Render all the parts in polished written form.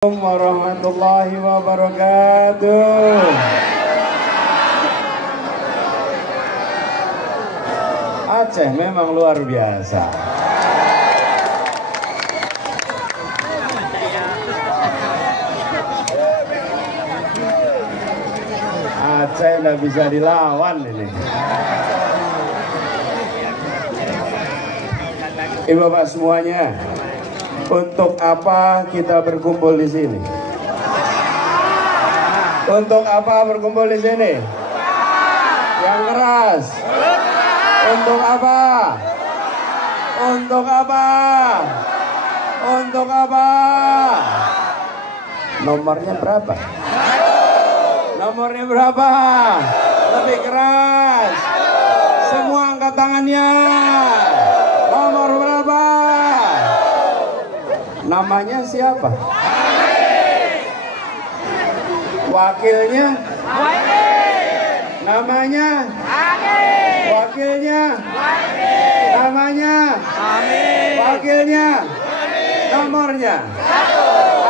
Warahmatullahi wabarakatuh. Aceh memang luar biasa. Aceh nggak bisa dilawan ini. Ibu bapak semuanya, untuk apa kita berkumpul di sini? Untuk apa berkumpul di sini? Yang keras. Untuk apa? Untuk apa? Untuk apa? Nomornya berapa? Nomornya berapa? Lebih keras. Semua angkat tangannya. Nomor berapa? Namanya siapa? Wakilnya? Namanya? Wakilnya? Namanya? Wakilnya? Nomornya?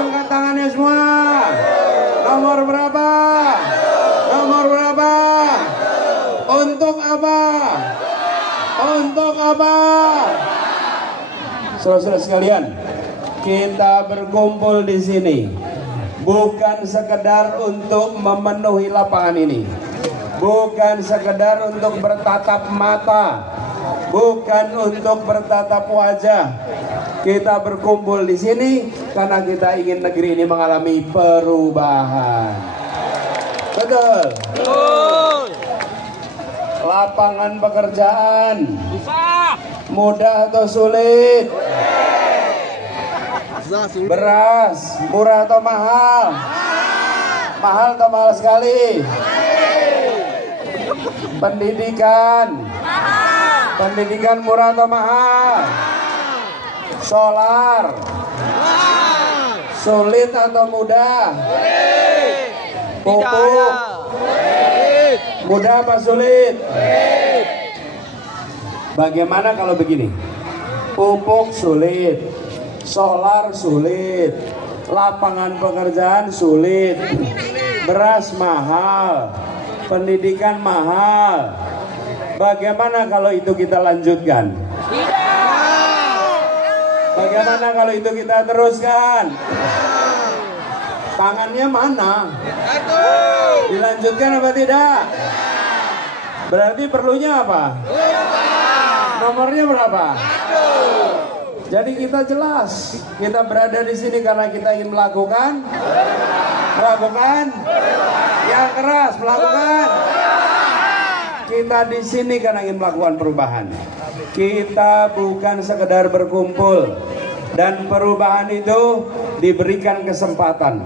Angkat tangannya semua. Nomor berapa? Nomor berapa? Untuk apa? Untuk apa? Saudara-saudara sekalian, kita berkumpul di sini bukan sekedar untuk memenuhi lapangan ini, bukan sekedar untuk bertatap mata, bukan untuk bertatap wajah. Kita berkumpul di sini karena kita ingin negeri ini mengalami perubahan. Betul? Betul. Lapangan pekerjaan mudah atau sulit? Beras murah atau mahal? Mahal atau mahal sekali? Pendidikan? Pendidikan murah atau mahal? Solar sulit atau mudah? Pupuk mudah apa sulit? Bagaimana kalau begini? Pupuk sulit, solar sulit, lapangan pekerjaan sulit, beras mahal, pendidikan mahal. Bagaimana kalau itu kita lanjutkan? Bagaimana kalau itu kita teruskan? Tangannya mana? Dilanjutkan apa tidak? Berarti perlunya apa? Nomornya berapa? Jadi kita jelas, kita berada di sini karena kita ingin melakukan yang keras, melakukan. Kita di sini karena ingin melakukan perubahan. Kita bukan sekedar berkumpul, dan perubahan itu diberikan kesempatan.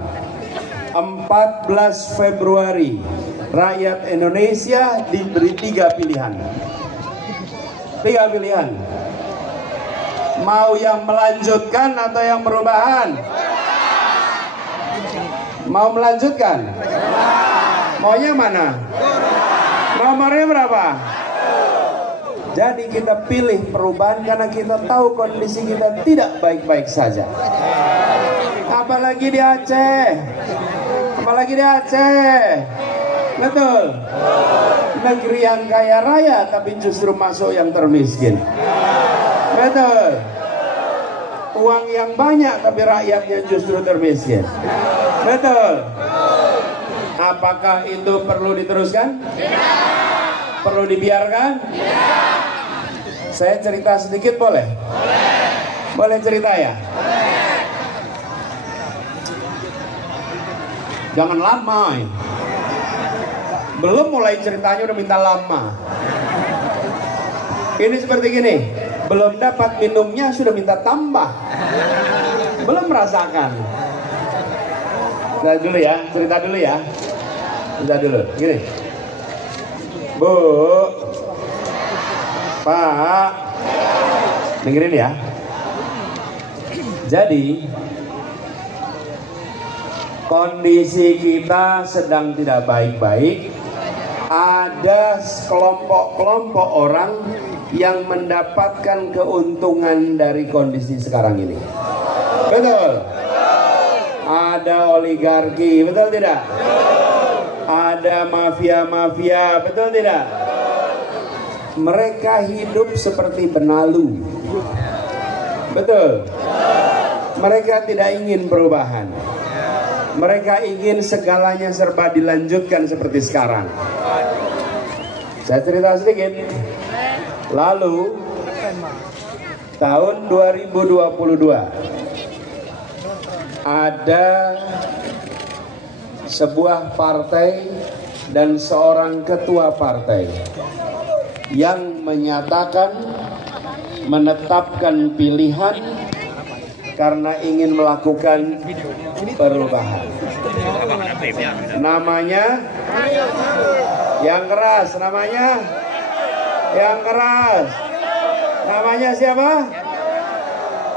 14 Februari, rakyat Indonesia diberi 3 pilihan. 3 pilihan. Mau yang melanjutkan atau yang perubahan? Mau melanjutkan? Maunya mana? Nomornya berapa? Jadi kita pilih perubahan karena kita tahu kondisi kita tidak baik-baik saja. Apalagi di Aceh. Apalagi di Aceh. Betul. Negeri yang kaya raya tapi justru masuk yang termiskin. Betul. Uang yang banyak tapi rakyatnya justru termiskin. Betul. Apakah itu perlu diteruskan? Tidak. Perlu dibiarkan? Tidak. Saya cerita sedikit boleh? Boleh. Boleh cerita ya? Boleh. Jangan lama ya. Belum mulai ceritanya udah minta lama. Ini seperti gini, belum dapat minumnya sudah minta tambah. Belum merasakan. Cerita dulu ya, cerita dulu ya. Cerita dulu, gini. Bu, Pak, dengerin ya. Jadi kondisi kita sedang tidak baik-baik. Ada kelompok-kelompok orang yang mendapatkan keuntungan dari kondisi sekarang ini. Betul. ada oligarki, betul tidak? Ada mafia-mafia, betul tidak? Mereka hidup seperti benalu, betul? Mereka tidak ingin perubahan. Mereka ingin segalanya serba dilanjutkan seperti sekarang. Saya cerita sedikit. Lalu tahun 2022 ada sebuah partai dan seorang ketua partai yang menyatakan menetapkan pilihan karena ingin melakukan perubahan. Namanya yang keras, namanya yang keras. Namanya siapa?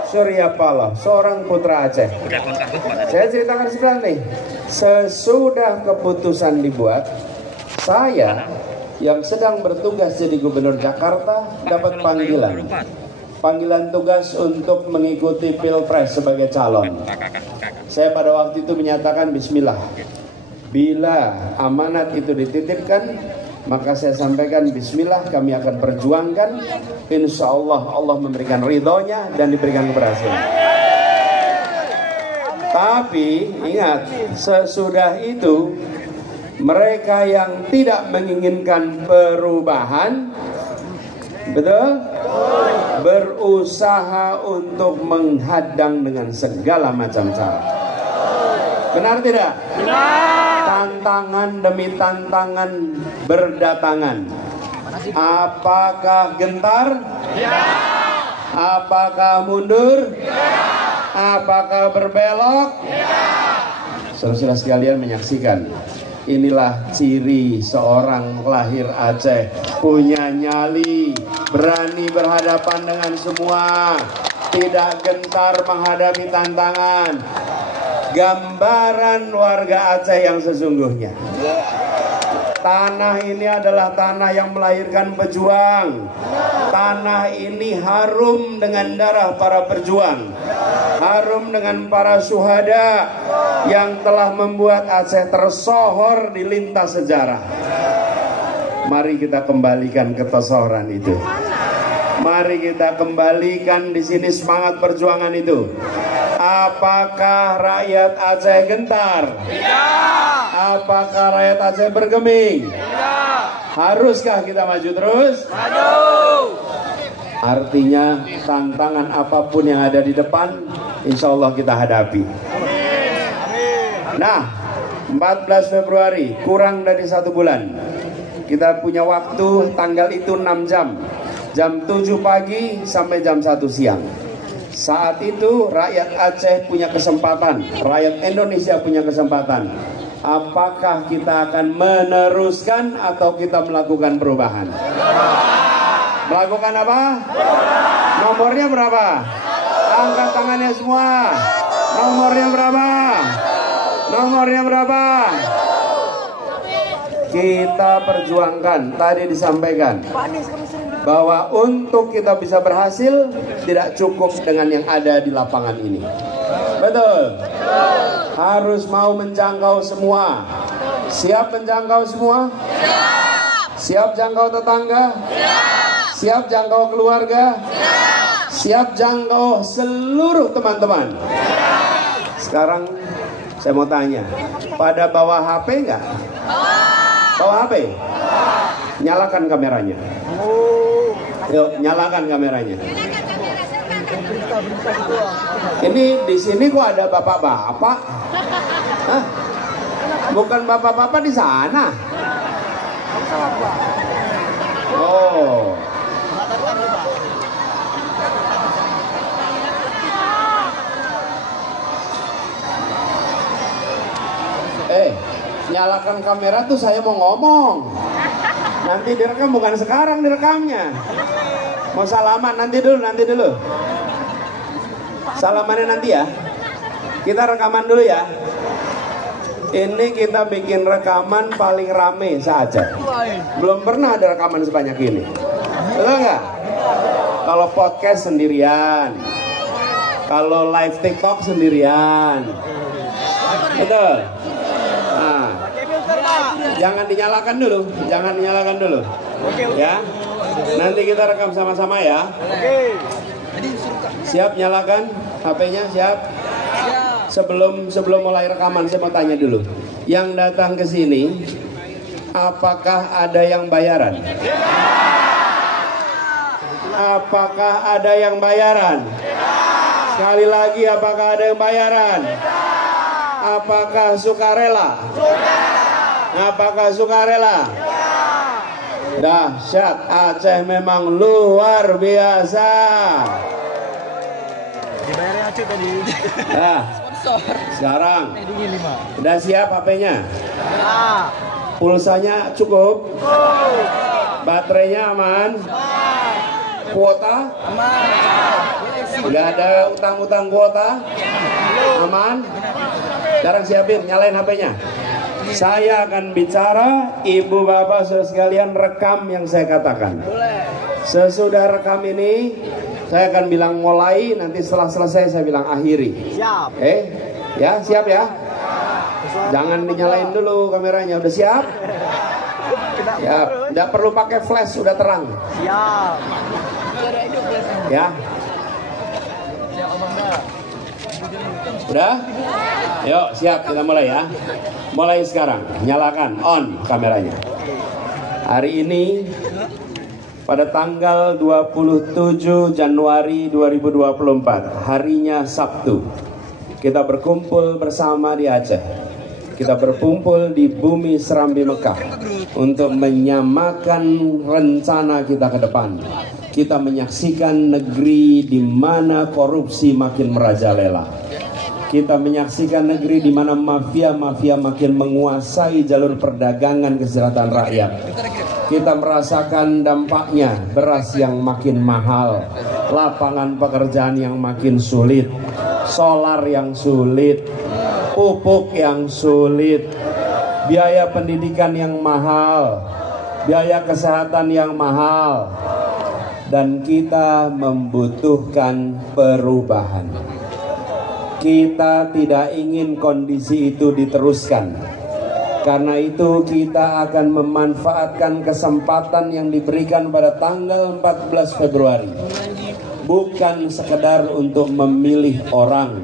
Surya Paloh, seorang putra Aceh. Saya ceritakan sebentar nih. Sesudah keputusan dibuat, saya yang sedang bertugas jadi gubernur Jakarta dapat panggilan tugas untuk mengikuti pilpres sebagai calon. Saya pada waktu itu menyatakan bismillah. Bila amanat itu dititipkan, maka saya sampaikan bismillah, kami akan perjuangkan. Insya Allah Allah memberikan ridhonya dan diberikan keberhasilan. Tapi ingat, sesudah itu mereka yang tidak menginginkan perubahan, betul? Berusaha untuk menghadang dengan segala macam cara. Benar tidak? Benar. Tantangan demi tantangan berdatangan. Apakah gentar? Ya. Apakah mundur? Ya. Apakah berbelok? Ya. Saudara sekalian menyaksikan. Inilah ciri seorang lahir Aceh, punya nyali, berani berhadapan dengan semua, tidak gentar menghadapi tantangan. Gambaran warga Aceh yang sesungguhnya. Tanah ini adalah tanah yang melahirkan pejuang. Tanah ini harum dengan darah para pejuang, harum dengan para syuhada yang telah membuat Aceh tersohor di lintas sejarah. Mari kita kembalikan ketersohoran itu. Mari kita kembalikan di sini semangat perjuangan itu. Apakah rakyat Aceh gentar? Tidak. Apakah rakyat Aceh bergeming? Tidak. Haruskah kita maju terus? Maju. Artinya tantangan apapun yang ada di depan, insya Allah kita hadapi. Nah, 14 Februari, kurang dari 1 bulan. Kita punya waktu tanggal itu 6 jam. Jam 7 pagi sampai jam 1 siang. Saat itu rakyat Aceh punya kesempatan, rakyat Indonesia punya kesempatan. Apakah kita akan meneruskan atau kita melakukan perubahan? Melakukan apa? Nomornya berapa? Angkat tangannya semua. Nomornya berapa? Nomornya berapa? Kita perjuangkan. Tadi disampaikan bahwa untuk kita bisa berhasil tidak cukup dengan yang ada di lapangan ini. Betul? Harus mau menjangkau semua. Siap menjangkau semua? Siap jangkau tetangga? Siap jangkau keluarga? Siap jangkau seluruh teman-teman? Sekarang saya mau tanya, pada bawa HP nggak? Bawa HP? Nyalakan kameranya. Yuk, nyalakan kameranya. Ini di sini kok ada bapak-bapak? Hah? Bukan bapak-bapak di sana? Oh. Nyalakan kamera tuh saya mau ngomong. Nanti direkam, bukan sekarang direkamnya. Mau salaman nanti dulu. Salamannya nanti ya. Kita rekaman dulu ya. Ini kita bikin rekaman paling rame se-Aceh. Belum pernah ada rekaman sebanyak ini. Betul nggak? Kalau podcast sendirian, kalau live TikTok sendirian, Betul. Nah, jangan dinyalakan dulu, jangan dinyalakan dulu. Ya. Nanti kita rekam sama-sama ya. Siap nyalakan HP-nya, siap? Sebelum mulai rekaman saya mau tanya dulu. Yang datang ke sini apakah ada yang bayaran? Apakah ada yang bayaran? Sekali lagi, apakah ada yang bayaran? Apakah sukarela? Apakah sukarela? Dahsyat, Aceh memang luar biasa. Dibayarnya Aceh tadi. Nah, sekarang udah siap HP-nya? Pulsanya cukup? Baterainya aman? Kuota? Nggak ada utang-utang kuota? Aman? Sekarang siapin, nyalain HP-nya. Saya akan bicara, ibu bapak saudara sekalian rekam yang saya katakan. Sesudah rekam ini, saya akan bilang mulai, nanti setelah selesai saya bilang akhiri. Siap. Ya, siap ya? Jangan dinyalain dulu kameranya, udah siap? Ya, nggak perlu pakai flash, sudah terang. Siap. Ya. Udah? Yuk, siap, kita mulai ya. Mulai sekarang, nyalakan, on kameranya. Hari ini pada tanggal 27 Januari 2024, harinya Sabtu, kita berkumpul bersama di Aceh. Kita berkumpul di bumi Serambi Mekah untuk menyamakan rencana kita ke depan. Kita menyaksikan negeri di mana korupsi makin merajalela. Kita menyaksikan negeri di mana mafia-mafia makin menguasai jalur perdagangan kesejahteraan rakyat. Kita merasakan dampaknya, beras yang makin mahal, lapangan pekerjaan yang makin sulit, solar yang sulit, pupuk yang sulit, biaya pendidikan yang mahal, biaya kesehatan yang mahal, dan kita membutuhkan perubahan. Kita tidak ingin kondisi itu diteruskan. Karena itu kita akan memanfaatkan kesempatan yang diberikan pada tanggal 14 Februari. Bukan sekedar untuk memilih orang,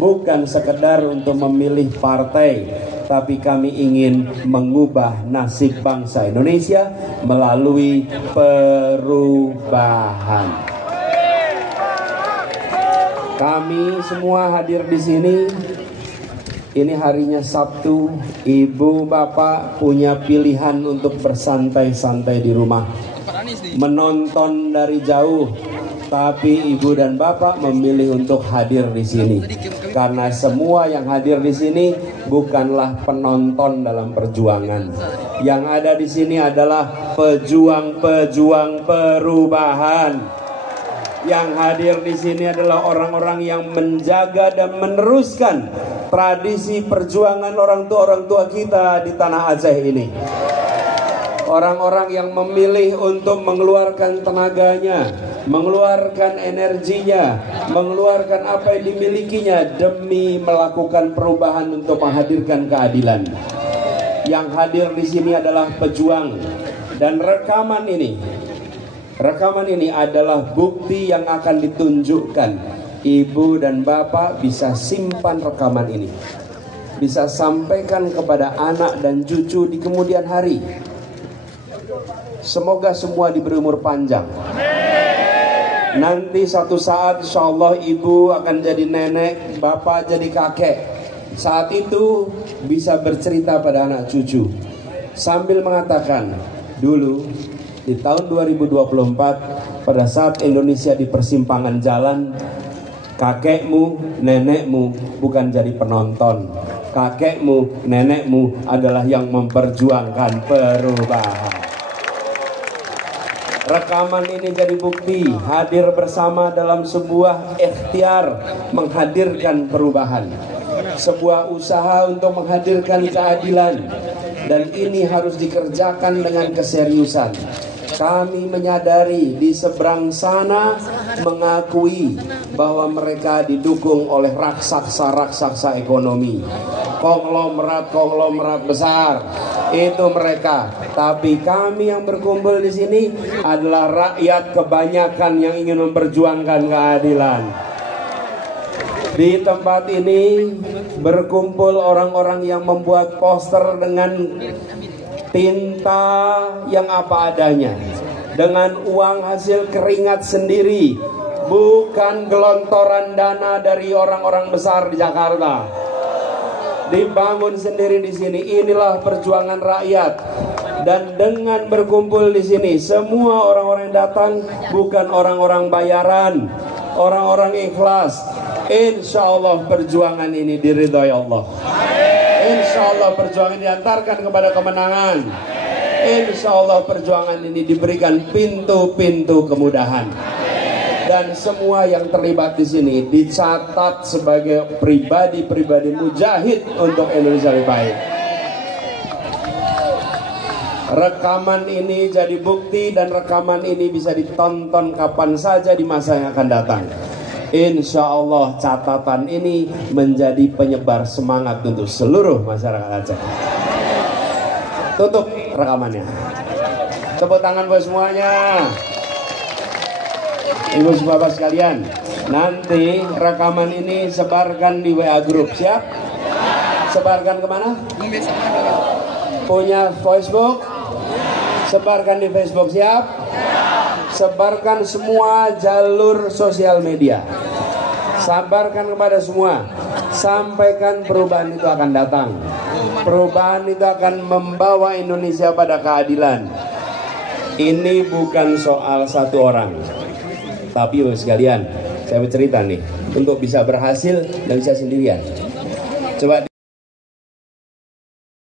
bukan sekedar untuk memilih partai, tapi kami ingin mengubah nasib bangsa Indonesia melalui perubahan. Kami semua hadir di sini. Ini harinya Sabtu. Ibu bapak punya pilihan untuk bersantai-santai di rumah, menonton dari jauh. Tapi ibu dan bapak memilih untuk hadir di sini karena semua yang hadir di sini bukanlah penonton dalam perjuangan. Yang ada di sini adalah pejuang-pejuang perubahan. Yang hadir di sini adalah orang-orang yang menjaga dan meneruskan tradisi perjuangan orang tua kita di tanah Aceh ini. Orang-orang yang memilih untuk mengeluarkan tenaganya, mengeluarkan energinya, mengeluarkan apa yang dimilikinya demi melakukan perubahan untuk menghadirkan keadilan. Yang hadir di sini adalah pejuang, dan rekaman ini adalah bukti yang akan ditunjukkan. Ibu dan bapak bisa simpan rekaman ini, bisa sampaikan kepada anak dan cucu di kemudian hari. Semoga semua diberi umur panjang. Nanti satu saat insya Allah ibu akan jadi nenek, bapak jadi kakek. Saat itu bisa bercerita pada anak cucu sambil mengatakan, dulu di tahun 2024 pada saat Indonesia di persimpangan jalan, kakekmu, nenekmu bukan jadi penonton. Kakekmu, nenekmu adalah yang memperjuangkan perubahan. Rekaman ini jadi bukti hadir bersama dalam sebuah ikhtiar menghadirkan perubahan, sebuah usaha untuk menghadirkan keadilan, dan ini harus dikerjakan dengan keseriusan. Kami menyadari di seberang sana mengakui bahwa mereka didukung oleh raksasa-raksasa ekonomi. konglomerat besar. Itu mereka. Tapi kami yang berkumpul di sini adalah rakyat kebanyakan yang ingin memperjuangkan keadilan. Di tempat ini berkumpul orang-orang yang membuat poster dengan tinta yang apa adanya, dengan uang hasil keringat sendiri, bukan gelontoran dana dari orang-orang besar di Jakarta. Dibangun sendiri di sini. Inilah perjuangan rakyat. Dan dengan berkumpul di sini, semua orang-orang yang datang bukan orang-orang bayaran, orang-orang ikhlas. Insya Allah perjuangan ini diridhoi Allah. Insya Allah perjuangan diantarkan kepada kemenangan. Insya Allah perjuangan ini diberikan pintu-pintu kemudahan. Dan semua yang terlibat di sini dicatat sebagai pribadi-pribadi mujahid untuk Indonesia lebih baik. Rekaman ini jadi bukti dan rekaman ini bisa ditonton kapan saja di masa yang akan datang. Insya Allah catatan ini menjadi penyebar semangat untuk seluruh masyarakat Aceh. Tutup rekamannya. Tepuk tangan buat semuanya. Ibu bapak sekalian, nanti rekaman ini sebarkan di WA grup, siap? Sebarkan kemana? Punya Facebook? Sebarkan di Facebook, siap? Sebarkan semua jalur sosial media. Sabarkan kepada semua. Sampaikan perubahan itu akan datang. Perubahan itu akan membawa Indonesia pada keadilan. Ini bukan soal satu orang. Tapi sekalian, saya bercerita nih, untuk bisa berhasil, nggak bisa sendirian. Coba